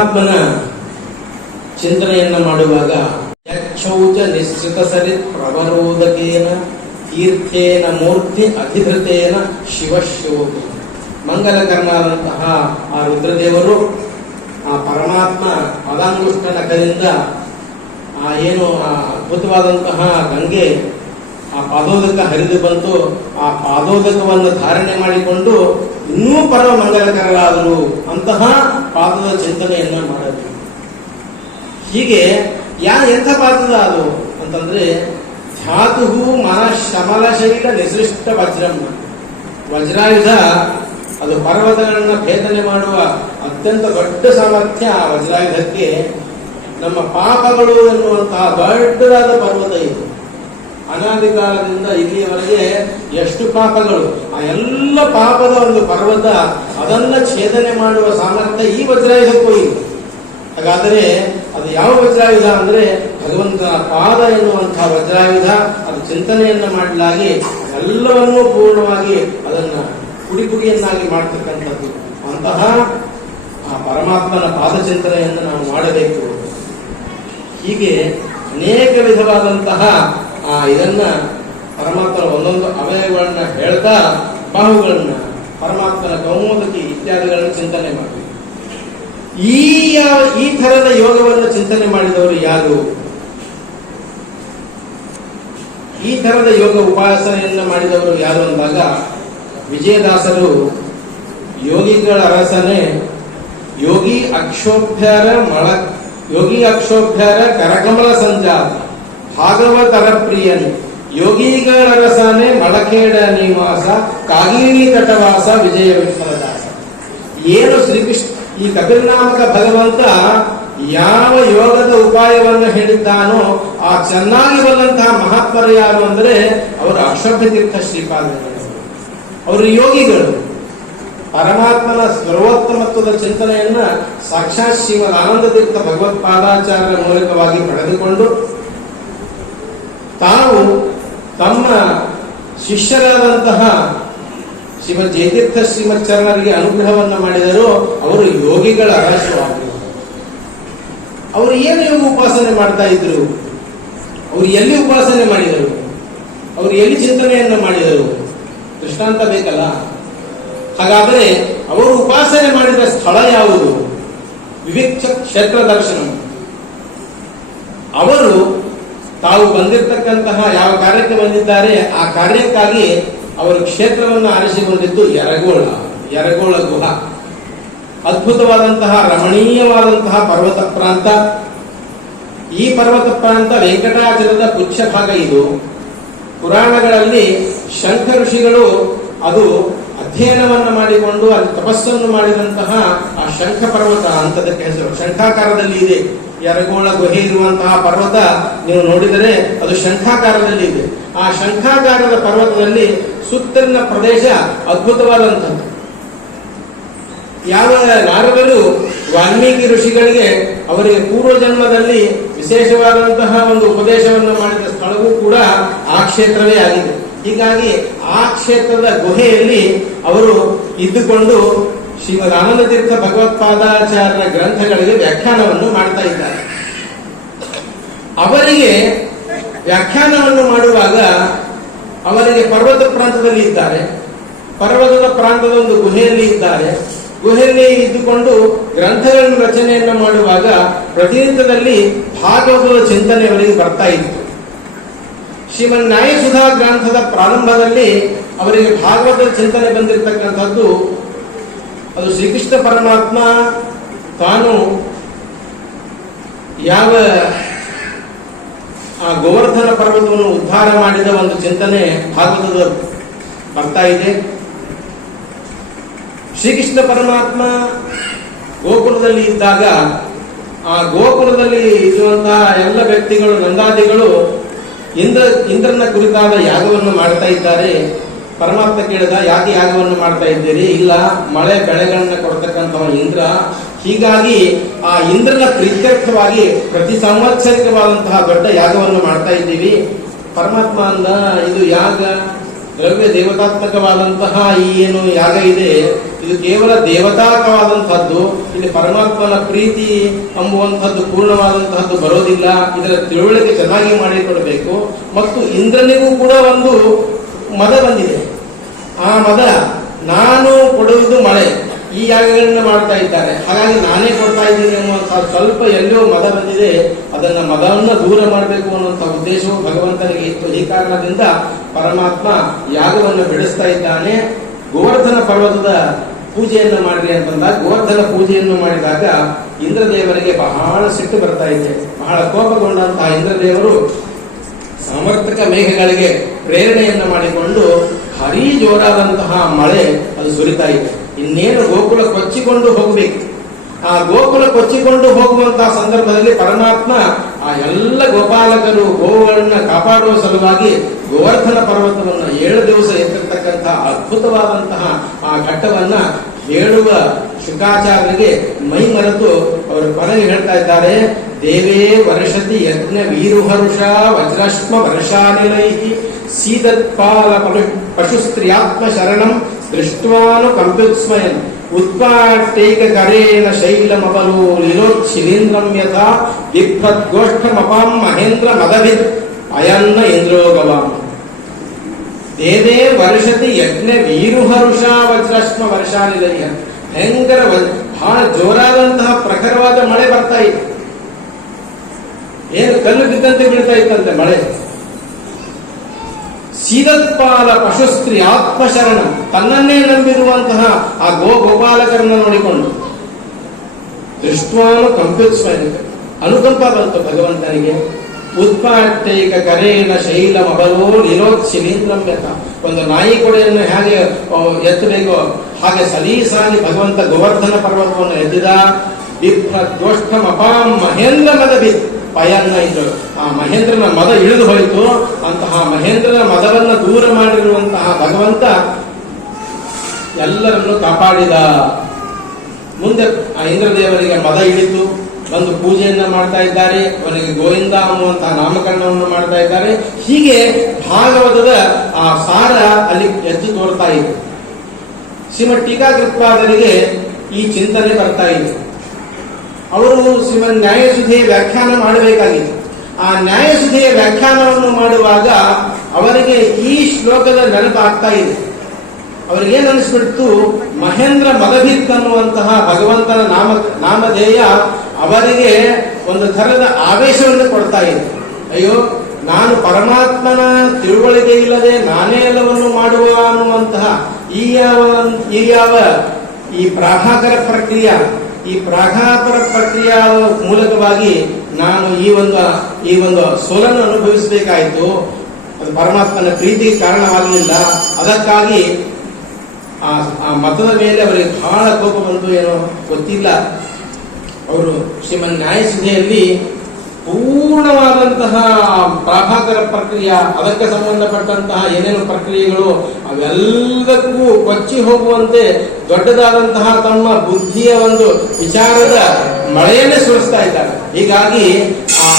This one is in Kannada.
ಪರಮಾತ್ಮನ ಚಿಂತನೆಯನ್ನ ಮಾಡುವಾಗ, ಯಕ್ಷೌಚ ನಿಶ್ಚಿತ ಸರಿ ಪ್ರವರೋದಕೇನ, ತೀರ್ಥೇನ ಮೂರ್ತಿ ಅಧಿಧೃತೇನ ಮಂಗಲ ಕರ್ಮಾದಂತಹ ಆ ರುದ್ರದೇವರು ಆ ಪರಮಾತ್ಮ ಪದಾಂಗುಷ್ಟ ನಖದಿಂದ ಆ ಏನು ಆ ಅದ್ಭುತವಾದಂತಹ ಗಂಗೆ ಆ ಪಾದೋದಕ ಹರಿದು ಬಂತು. ಆ ಪಾದೋದಕವನ್ನು ಧಾರಣೆ ಮಾಡಿಕೊಂಡು ಇನ್ನೂ ಪರಮ ಮಂಗಲಕರರಾದರು ಅಂತಹ ಪಾದದ ಚಿಂತನೆಯನ್ನ ಮಾಡಬೇಕು. ಹೀಗೆ ಯಾ ಎಂಥ ಪಾದದ ಅದು ಅಂತಂದ್ರೆ ಧಾತು ಮನ ಶಮಲ ಶರೀರ ನಿಸೃಷ್ಟ ವಜ್ರಂ. ವಜ್ರಾಯುಧ, ಅದು ಪರ್ವತಗಳನ್ನ ಭೇದನೆ ಮಾಡುವ ಅತ್ಯಂತ ದೊಡ್ಡ ಸಾಮರ್ಥ್ಯ ಆ ವಜ್ರಾಯುಧಕ್ಕೆ. ನಮ್ಮ ಪಾಪಗಳು ಎನ್ನುವಂತಹ ದೊಡ್ಡದಾದ ಪರ್ವತ ಇದು. ಅನಾದಿ ಕಾಲದಿಂದ ಇಲ್ಲಿಯವರೆಗೆ ಎಷ್ಟು ಪಾಪಗಳು. ಆ ಎಲ್ಲ ಪಾಪದ ಒಂದು ಪರ್ವತ ಅದನ್ನ ಛೇದನೆ ಮಾಡುವ ಸಾಮರ್ಥ್ಯ ಈ ವಜ್ರಾಯುಧಕ್ಕೂ ಇಲ್ಲ. ಹಾಗಾದರೆ ಅದು ಯಾವ ವಜ್ರಾಯುಧ ಅಂದ್ರೆ ಭಗವಂತನ ಪಾದ ಎನ್ನುವಂತಹ ವಜ್ರಾಯುಧ, ಅದು ಚಿಂತನೆಯನ್ನ ಮಾಡಲಾಗಿ ಎಲ್ಲವನ್ನೂ ಪೂರ್ಣವಾಗಿ ಅದನ್ನ ಪುಡಿ ಪುಡಿಯನ್ನಾಗಿ ಮಾಡ್ತಕ್ಕಂಥದ್ದು. ಅಂತಹ ಆ ಪರಮಾತ್ಮನ ಪಾದ ಚಿಂತನೆಯನ್ನು ನಾವು ಮಾಡಬೇಕು. ಹೀಗೆ ಅನೇಕ ವಿಧವಾದಂತಹ ಆ, ಇದನ್ನ ಪರಮಾತ್ಮನ ಒಂದೊಂದು ಅವಯವಗಳನ್ನ ಹೇಳ್ತಾ ಬಾಹುಗಳನ್ನ ಪರಮಾತ್ಮನ ಗೌಮೋದಕಿ ಇತ್ಯಾದಿಗಳನ್ನು ಚಿಂತನೆ ಮಾಡಬೇಕು ಈ ಈ ತರದ ಯೋಗವನ್ನು ಚಿಂತನೆ ಮಾಡಿದವರು ಯಾರು? ಈ ತರದ ಯೋಗ ಉಪಾಸನೆಯನ್ನು ಮಾಡಿದವರು ಯಾರು ಅಂದಾಗ ವಿಜಯದಾಸರು, ಯೋಗಿಗಳ ಅರಸನೆ, ಯೋಗಿ ಅಕ್ಷೋಭ್ಯಾರ ಮಳ, ಯೋಗಿ ಅಕ್ಷೋಭ್ಯಾರ ಕರಕಮಲ ಸಂಜಾತ. ಭಾಗವತರ ಪ್ರಿಯನು ಯೋಗಿಗಳ ರಸನೆ ಮಳಕೇಡ ನಿವಾಸ, ಕಾಗೇರಿ ತಟವಾಸ, ವಿಜಯ ವಿಠಲದಾಸ. ಏನು ಶ್ರೀಕೃಷ್ಣ, ಈ ಕಪಿಲ್ನಾಮಕ ಭಗವಂತ ಯಾವ ಯೋಗದ ಉಪಾಯವನ್ನು ಹೇಳಿದ್ದಾನೋ, ಆ ಚೆನ್ನಾಗಿ ಬಂದಂತಹ ಮಹಾತ್ಮರು ಯಾರು ಅಂದ್ರೆ, ಅವರು ಅಕ್ಷೋಭ್ಯ ತೀರ್ಥ ಶ್ರೀಪಾದರು ಅವರು ಯೋಗಿಗಳು. ಪರಮಾತ್ಮನ ಸರ್ವೋತ್ತಮತ್ವದ ಚಿಂತನೆಯನ್ನ ಸಾಕ್ಷಾತ್ ಶ್ರೀಮದ್ ಆನಂದ ತೀರ್ಥ ಭಗವತ್ಪಾದಾಚಾರ್ಯರ ಮೂಲಕವಾಗಿ ಪಡೆದುಕೊಂಡು ತಾವು ತಮ್ಮ ಶಿಷ್ಯರಾದಂತಹ ಶ್ರೀಮದ್ ಜಯತೀರ್ಥ ಶ್ರೀಮತ್ ಚರಣರಿಗೆ ಅನುಗ್ರಹವನ್ನ ಮಾಡಿದರು ಅವರು ಯೋಗಿಗಳ ಅರಸವಾದರು ಅವರು ಏನು ಯೋಗ ಉಪಾಸನೆ ಮಾಡ್ತಾ ಇದ್ರು? ಅವರು ಎಲ್ಲಿ ಉಪಾಸನೆ ಮಾಡಿದರು? ಅವರು ಎಲ್ಲಿ ಚಿಂತನೆಯನ್ನು ಮಾಡಿದರು? ದೃಷ್ಟಾಂತ ಬೇಕಲ್ಲ? ಹಾಗಾದರೆ ಅವರು ಉಪಾಸನೆ ಮಾಡಿದ ಸ್ಥಳ ಯಾವುದು? ವಿವಿಕ್ಷ ಕ್ಷೇತ್ರ ದರ್ಶನ. ಅವರು ತಾವು ಬಂದಿರತಕ್ಕಂತಹ ಯಾವ ಕಾರ್ಯಕ್ಕೆ ಬಂದಿದ್ದಾರೆ, ಆ ಕಾರ್ಯಕ್ಕಾಗಿ ಅವರು ಕ್ಷೇತ್ರವನ್ನು ಆರಿಸಿಕೊಂಡಿದ್ದು ಯರಗೋಳ ಯರಗೋಳ ಗುಹ. ಅದ್ಭುತವಾದಂತಹ, ರಮಣೀಯವಾದಂತಹ ಪರ್ವತ ಪ್ರಾಂತ. ಈ ಪರ್ವತ ಪ್ರಾಂತ ವೆಂಕಟಾಚಲದ ಪುಚ್ಛ ಭಾಗ ಇದು. ಪುರಾಣಗಳಲ್ಲಿ ಶಂಖ ಋಷಿಗಳು ಅದು ಅಧ್ಯಯನವನ್ನು ಮಾಡಿಕೊಂಡು ಅಲ್ಲಿ ತಪಸ್ಸನ್ನು ಮಾಡಿದಂತಹ ಆ ಶಂಖ ಪರ್ವತ ಅಂತದಕ್ಕೆ ಹೆಸರು. ಶಂಖಾಕಾರದಲ್ಲಿ ಇದೆ. ಯರಗೋಳ ಗುಹೆ ಇರುವಂತಹ ಪರ್ವತ ನೀವು ನೋಡಿದರೆ ಅದು ಶಂಖಾಕಾರದಲ್ಲಿ ಇದೆ. ಆ ಶಂಖಾಕಾರದ ಪರ್ವತದಲ್ಲಿ ಸುತ್ತಲಿನ ಪ್ರದೇಶ ಅದ್ಭುತವಾದಂಥದ್ದು. ಯಾವ ನಾರದರು ವಾಲ್ಮೀಕಿ ಋಷಿಗಳಿಗೆ ಅವರಿಗೆ ಪೂರ್ವ ಜನ್ಮದಲ್ಲಿ ವಿಶೇಷವಾದಂತಹ ಒಂದು ಉಪದೇಶವನ್ನು ಮಾಡಿದ ಸ್ಥಳವೂ ಕೂಡ ಆ ಕ್ಷೇತ್ರವೇ ಆಗಿದೆ. ಹೀಗಾಗಿ ಆ ಕ್ಷೇತ್ರದ ಗುಹೆಯಲ್ಲಿ ಅವರು ಇದ್ದುಕೊಂಡು ಶ್ರೀಮದ್ ಆನಂದ ತೀರ್ಥ ಭಗವತ್ಪಾದಾಚಾರ್ಯರ ಗ್ರಂಥಗಳಿಗೆ ವ್ಯಾಖ್ಯಾನವನ್ನು ಮಾಡ್ತಾ ಇದ್ದಾರೆ. ಅವರಿಗೆ ವ್ಯಾಖ್ಯಾನವನ್ನು ಮಾಡುವಾಗ ಅವರಿಗೆ ಪರ್ವತ ಪ್ರಾಂತದಲ್ಲಿ ಇದ್ದಾರೆ. ಪರ್ವತದ ಪ್ರಾಂತದ ಒಂದು ಗುಹೆಯಲ್ಲಿ ಇದ್ದಾರೆ. ಗುಹೆಯಲ್ಲಿ ಇದ್ದುಕೊಂಡು ಗ್ರಂಥಗಳನ್ನು ರಚನೆಯನ್ನು ಮಾಡುವಾಗ ಪ್ರತಿನಿತ್ಯದಲ್ಲಿ ಭಾಗವತದ ಚಿಂತನೆ ಅವರಿಗೆ ಬರ್ತಾ ಇತ್ತು. ಶ್ರೀಮನ್ ನ್ಯಾಯಸುಧಾ ಗ್ರಂಥದ ಪ್ರಾರಂಭದಲ್ಲಿ ಅವರಿಗೆ ಭಾಗವತದ ಚಿಂತನೆ ಬಂದಿರತಕ್ಕಂಥದ್ದು ಅದು ಶ್ರೀಕೃಷ್ಣ ಪರಮಾತ್ಮ ತಾನು ಯಾವ ಆ ಗೋವರ್ಧನ ಪರ್ವತವನ್ನು ಉದ್ಧಾರ ಮಾಡಿದ ಒಂದು ಚಿಂತನೆ ಭಾಗವತದ ಬರ್ತಾ ಇದೆ. ಶ್ರೀಕೃಷ್ಣ ಪರಮಾತ್ಮ ಗೋಕುಲದಲ್ಲಿ ಇದ್ದಾಗ ಆ ಗೋಕುಲದಲ್ಲಿ ಇರುವಂತಹ ಎಲ್ಲ ವ್ಯಕ್ತಿಗಳು, ನಂದಾದಿಗಳು ಇಂದ್ರ, ಇಂದ್ರನ ಕುರಿತಾದ ಯಾಗವನ್ನು ಮಾಡ್ತಾ ಇದ್ದಾರೆ. ಪರಮಾತ್ಮ ಕೇಳಿದ, ಯಾಕೆ ಯಾಗವನ್ನು ಮಾಡ್ತಾ ಇದ್ದೀರಿ? ಇಲ್ಲ, ಮಳೆ ಬೆಳೆಗಳನ್ನ ಕೊಡ್ತಕ್ಕಂಥವ ಇಂದ್ರ. ಹೀಗಾಗಿ ಆ ಇಂದ್ರನ ಪ್ರೀತ್ಯರ್ಥವಾಗಿ ಪ್ರತಿ ಸಂವತ್ಸರಿಕವಾದಂತಹ ದೊಡ್ಡ ಯಾಗವನ್ನು ಮಾಡ್ತಾ ಇದ್ದೀವಿ. ಪರಮಾತ್ಮ ಅಂದ, ಇದು ಯಾಗ? ದ್ರವ್ಯ ದೇವತಾತ್ಮಕವಾದಂತಹ ಈ ಏನು ಯಾಗ ಇದೆ, ಇದು ಕೇವಲ ದೇವತಾಕವಾದಂತಹದ್ದು ಇಲ್ಲಿ ಪರಮಾತ್ಮನ ಪ್ರೀತಿ ಅಂಬುವಂತಹದ್ದು ಪೂರ್ಣವಾದಂತಹದ್ದು ಬರೋದಿಲ್ಲ. ಇದರ ತಿಳುವಳಿಕೆ ಚೆನ್ನಾಗಿ ಮಾಡಿಕೊಡಬೇಕು. ಮತ್ತು ಇಂದ್ರನಿಗೂ ಕೂಡ ಒಂದು ಮದ ಬಂದಿದೆ. ಆ ಮದ ನಾನು ಕೊಡುವುದು ಮಳೆ. ಈ ಯಾಗಗಳನ್ನ ಮಾಡ್ತಾ ಇದ್ದಾರೆ. ಹಾಗಾಗಿ ನಾನೇ ಕೊಡ್ತಾ ಇದ್ದೀನಿ ಅನ್ನುವಂತಹ ಸ್ವಲ್ಪ ಎಲ್ಲೋ ಮದ ಬಂದಿದೆ. ಅದನ್ನ ಮದವನ್ನ ದೂರ ಮಾಡಬೇಕು ಅನ್ನುವಂತಹ ಉದ್ದೇಶವು ಭಗವಂತನಿಗೆ ಇತ್ತು. ಈ ಕಾರಣದಿಂದ ಪರಮಾತ್ಮ ಯಾಗವನ್ನು ಬೆಳೆಸ್ತಾ ಇದ್ದಾನೆ. ಗೋವರ್ಧನ ಪರ್ವತದ ಪೂಜೆಯನ್ನು ಮಾಡಿರಿ ಅಂತಂದಾಗ ಗೋವರ್ಧನ ಪೂಜೆಯನ್ನು ಮಾಡಿದಾಗ ಇಂದ್ರದೇವರಿಗೆ ಬಹಳ ಸಿಟ್ಟು ಬರ್ತಾ ಇದೆ. ಬಹಳ ಕೋಪಗೊಂಡಂತಹ ಇಂದ್ರದೇವರು ಸಮರ್ಥಕ ಮೇಘಗಳಿಗೆ ಪ್ರೇರಣೆಯನ್ನು ಮಾಡಿಕೊಂಡು ಹರಿ ಜೋರಾದಂತಹ ಮಳೆ ಅದು ಸುರಿತಾ ಇದೆ. ಇನ್ನೇನು ಗೋಕುಲ ಕೊಚ್ಚಿಕೊಂಡು ಹೋಗಬೇಕು. ಆ ಗೋಕುಲ ಕೊಚ್ಚಿಕೊಂಡು ಹೋಗುವಂತಹ ಸಂದರ್ಭದಲ್ಲಿ ಪರಮಾತ್ಮ ಆ ಎಲ್ಲ ಗೋಪಾಲಕರು ಗೋವುಗಳನ್ನ ಕಾಪಾಡುವ ಸಲುವಾಗಿ ಗೋವರ್ಧನ ಪರ್ವತವನ್ನು ಏಳು ದಿವಸ ಎತ್ತಿರ್ತಕ್ಕಂತಹ ಅದ್ಭುತವಾದಂತಹ ಆ ಘಟ್ಟವನ್ನ ಹೇಳುವ ಶುಕಾಚಾರ್ಯರಿಗೆ ಮೈ ಮರೆತು ಅವರು ಕೊನೆಗೆ ಹೇಳ್ತಾ ಇದ್ದಾರೆ ದೇವೇ ವರ್ಷತಿ ಯಜ್ಞ ವೀರುಹರುಷ ವಜ್ರಶ್ಮ ವರ್ಷಾನಿಲೈ ಸೀತತ್ಪಾಲ ಪಶು ಪಶುಸ್ತ್ರಿಯಾತ್ಮ ಶರಣಂ ದೃಷ್ಟ್ವಾನು ಕಂಪ್ಯುತ್ಸ್ಮಯನ್ ಉತ್ಪಾಟೈಕ ಕರೇಣ ಶೈಲಮಪಲು ಲಿಲೋಚ್ಛಿಲೀಂದ್ರಂ ಯಥಾ ಬಿಭ್ರದ್ಗೋಷ್ಠಮಪಾಂ ಮಹೇಂದ್ರ ಮದಭಿತ್ ಅಯನ್ನ ಇಂದ್ರೋಗವಾಂ ದೇವೇ ವರ್ಷತಿ ಯಜ್ಞ ವೀರುಹರುಷ ವಜ್ರಶ್ಮ ವರ್ಷಾನಿಲಯ ಭಯಂಕರ ಬಹಳ ಜೋರಾದಂತಹ ಪ್ರಖರವಾದ ಮಳೆ ಬರ್ತಾ ಇದೆ. ಏನು ಕಲ್ಲು ಬಿದ್ದಂತೆ ಬೀಳ್ತಾ ಇತ್ತಂತೆ ಮಳೆ? ಸೀದತ್ಪಾಲ ಪಶುಸ್ತ್ರೀ ಆತ್ಮಶರಣ, ತನ್ನನ್ನೇ ನಂಬಿರುವಂತಹ ಆ ಗೋ ಗೋಪಾಲಕರನ್ನ ನೋಡಿಕೊಂಡು, ದೃಷ್ಟ್ವಾನು ಕಂಪ್ಯುತ್ಸ್ಮಯನ್ ಅನುಕಂಪ ಬಂತು ಭಗವಂತನಿಗೆ. ಉತ್ಪಾಟೈಕ ಕರೇನ ಶೈಲ ಮಗಲೋ ನಿರೋತ್ ಶಿಲೀಂದ್ರಂ ಒಂದು ನಾಯಿ ಕೊಡೆಯನ್ನು ಹೇಗೆ ಎತ್ತಬೇಕೋ, ಹಾಗೆ ಸಲೀಸಾಗಿ ಭಗವಂತ ಗೋವರ್ಧನ ಪರ್ವತವನ್ನು ಎದ್ದಿದ ಬಿಭ್ರದ್ಗೋಷ್ಠಂ ಅಪಾಂ ಮಹೇಂದ್ರ ಮದ ಬಿ ಪಯನ್ನ ಇದ್ದಳು ಆ ಮಹೇಂದ್ರನ ಮದ ಇಳಿದು ಹೋಯಿತು. ಅಂತಹ ಮಹೇಂದ್ರನ ಮದವನ್ನು ದೂರ ಮಾಡಿರುವಂತಹ ಭಗವಂತ ಎಲ್ಲರನ್ನು ಕಾಪಾಡಿದ. ಮುಂದೆ ಆ ಇಂದ್ರದೇವರಿಗೆ ಮದ ಇಳಿತು ಒಂದು ಪೂಜೆಯನ್ನ ಮಾಡ್ತಾ ಇದ್ದಾರೆ. ಅವನಿಗೆ ಗೋವಿಂದ ಅನ್ನುವಂತಹ ನಾಮಕರಣವನ್ನು ಮಾಡ್ತಾ ಇದ್ದಾರೆ. ಹೀಗೆ ಭಾಗವತದ ಆ ಸಾರ ಅಲ್ಲಿ ಎದ್ದು ತೋರ್ತಾ ಇತ್ತು ಶ್ರೀಮಠ ಟೀಕಾಕೃತ್ಪಾದರಿಗೆ ಈ ಚಿಂತನೆ ಬರ್ತಾ ಇದೆ. ಅವರು ಶ್ರೀಮನ್ ನ್ಯಾಯಸುಧೆಯ ವ್ಯಾಖ್ಯಾನ ಮಾಡಬೇಕಾಗಿತ್ತು. ಆ ನ್ಯಾಯಸುಧೆಯ ವ್ಯಾಖ್ಯಾನವನ್ನು ಮಾಡುವಾಗ ಅವರಿಗೆ ಈ ಶ್ಲೋಕದ ನೆನಪಾಗ್ತಾ ಇದೆ. ಅವ್ರಿಗೆ ಏನ್ ಅನಿಸ್ಬಿಡ್ತು? ಮಹೇಂದ್ರ ಮದಭಿತ್ ಅನ್ನುವಂತಹ ಭಗವಂತನ ನಾಮ, ನಾಮಧೇಯ ಅವರಿಗೆ ಒಂದು ಥರದ ಆವೇಶವನ್ನು ಕೊಡ್ತಾ ಇದೆ. ಅಯ್ಯೋ, ನಾನು ಪರಮಾತ್ಮನ ತಿಳುವಳಿಕೆ ಇಲ್ಲದೆ ನಾನೇ ಎಲ್ಲವನ್ನು ಮಾಡುವ ಅನ್ನುವಂತಹ ಈ ಯಾವ ಈ ಯಾವ ಈ ಪ್ರಾಭಾಕರ ಪ್ರಕ್ರಿಯೆ ಈ ಪ್ರಾಘಾಪರ ಪ್ರಕ್ರಿಯೆಯ ಮೂಲಕವಾಗಿ ನಾನು ಈ ಒಂದು ಈ ಒಂದು ಸೋಲನ್ನು ಅನುಭವಿಸಬೇಕಾಯಿತು. ಅದು ಪರಮಾತ್ಮನ ಪ್ರೀತಿಗೆ ಕಾರಣವಾಗಲಿಲ್ಲ. ಅದಕ್ಕಾಗಿ ಆ ಆ ಮತದ ಮೇಲೆ ಅವರಿಗೆ ಬಹಳ ಕೋಪ ಬಂತು ಏನೋ ಗೊತ್ತಿಲ್ಲ. ಅವರು ಶ್ರೀಮನ್ ನ್ಯಾಯಸುಧೆಯಲ್ಲಿ ಪೂರ್ಣವಾದಂತಹ ಪ್ರಭಾಕರ ಪ್ರಕ್ರಿಯೆ, ಅದಕ್ಕೆ ಸಂಬಂಧಪಟ್ಟಂತಹ ಏನೇನು ಪ್ರಕ್ರಿಯೆಗಳು, ಅವೆಲ್ಲದಕ್ಕೂ ಕೊಚ್ಚಿ ಹೋಗುವಂತೆ ದೊಡ್ಡದಾದಂತಹ ತಮ್ಮ ಬುದ್ಧಿಯ ಒಂದು ವಿಚಾರದ ಮಳೆಯನ್ನೇ ಸುರಿಸ್ತಾ ಇದ್ದಾರೆ. ಹೀಗಾಗಿ ಆ